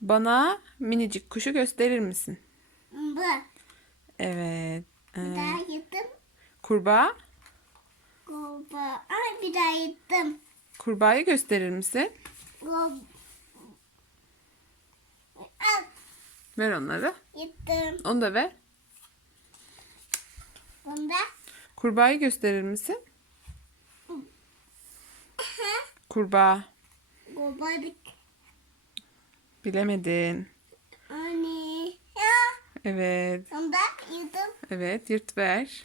Bana minicik kuşu gösterir misin? Bu. Evet. Bir Ee, daha yuttum. kurbağa. Kurbağa. Ay bir daha yuttum. Kurbağayı gösterir misin? Kurbağa. Ver onları. Yuttum. Onu da ver. Bunda. Kurbağayı gösterir misin? Kurbağa. Kurbağa. Bilemedin. Anne. Ya. Evet. Bunda yuttum. Evet. Yırt ver.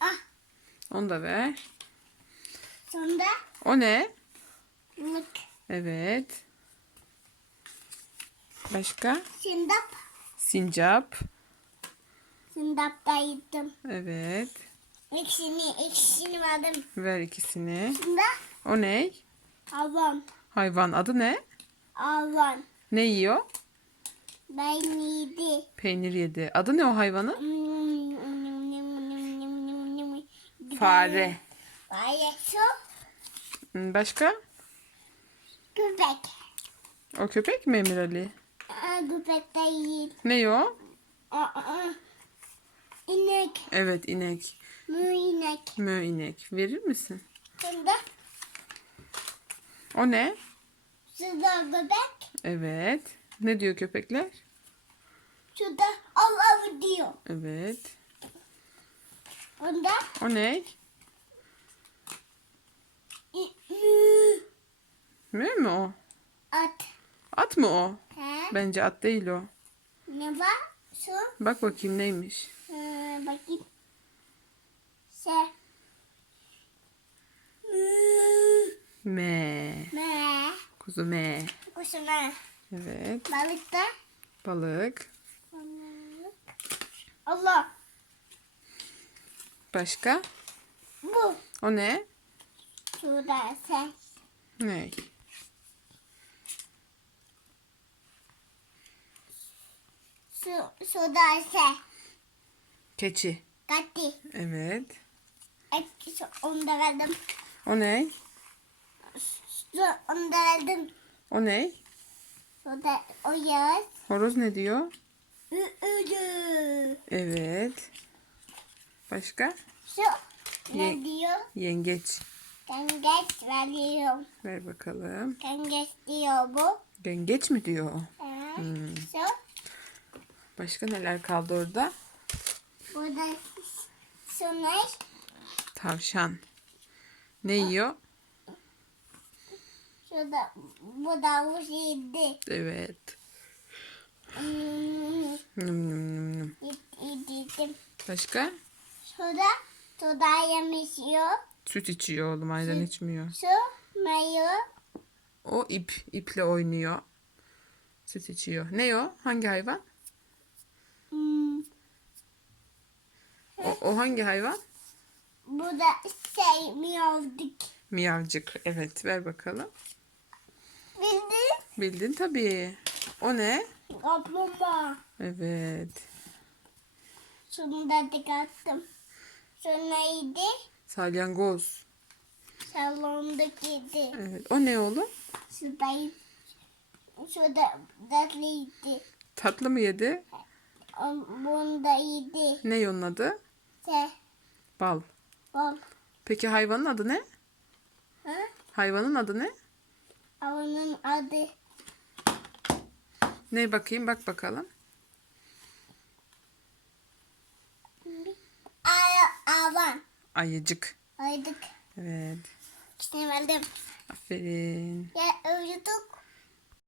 Ah. Onu da ver. Sonunda O ne? lık. Evet. Başka? Sindap. Sincap. Sindap da yuttum. Evet. İkisini, ikisini verdim. Ver ikisini. Şimdi O ne? avan. Hayvan adı ne? Avan. Ne yiyor? Ben yedi. Peynir yedi. Adı ne o hayvanın? Fare. Fare su. Hmm, Başka? Köpek. O köpek mi Emir Ali? Aa, Köpek de yiyin. Ne o? Aa, İnek. Evet inek. Mü inek. Mö inek. Verir misin? Şimdi O ne? Suda köpek. Evet. Ne diyor köpekler? Suda av av diyor. Evet. Bunda O ne? mü mü o? at. At mı o? He? Bence at değil o. Ne var? Su. Bak bakayım neymiş. Ee, bakayım. Se. Mü. Me. Me. Kuzu me. Kuşuna. Evet. Balık da. Balık. Balık. Allah. Başka? Bu. O ne? Suda se. Ne? Su, suda se. Keçi. Kati. Evet. Et, su, onu da verdim. O ne? Su, onu da verdim. O ne? Suda o yağız. Horoz ne diyor? Ü, ülü. Evet. Başka? Su. Ne Ye- diyor? Yengeç. Kengeç veriyorum. Ver bakalım. Kengeç diyor bu. Yengeç mi diyor o? Ha. Hmm. Su. Başka neler kaldı orada? Burada su ne? Tavşan. Ne yiyor? Şurada bu da bu şeydi. Evet. Nım nım nım nım. yedim. Başka? Şurada suda yemiş yok. Süt içiyor oğlum ayran içmiyor. Su mayo. O ip. iple oynuyor. Süt içiyor. Ne o? Hangi hayvan? Hmm, O, o hangi hayvan? bu da şey miyavdık. Miyavcık. Evet ver bakalım. Bildin? Bildin tabii. O ne? Kaplumbağa. Evet. Şunu da tıkattım. Şu neydi? Salyangoz. Salondakiydi. Evet. O ne oğlum? Şurada şu da tatlıydı. Tatlı mı yedi? Bunda iyiydi. Ne onun adı? Se, Bal. bol. Peki hayvanın adı ne? Ha? Hayvanın adı ne? Onun adı Ne bakayım bak bakalım. Ara, Avan. Ayıcık. Aydık. Evet. İşte verdim. Aferin. Ya uyuduk.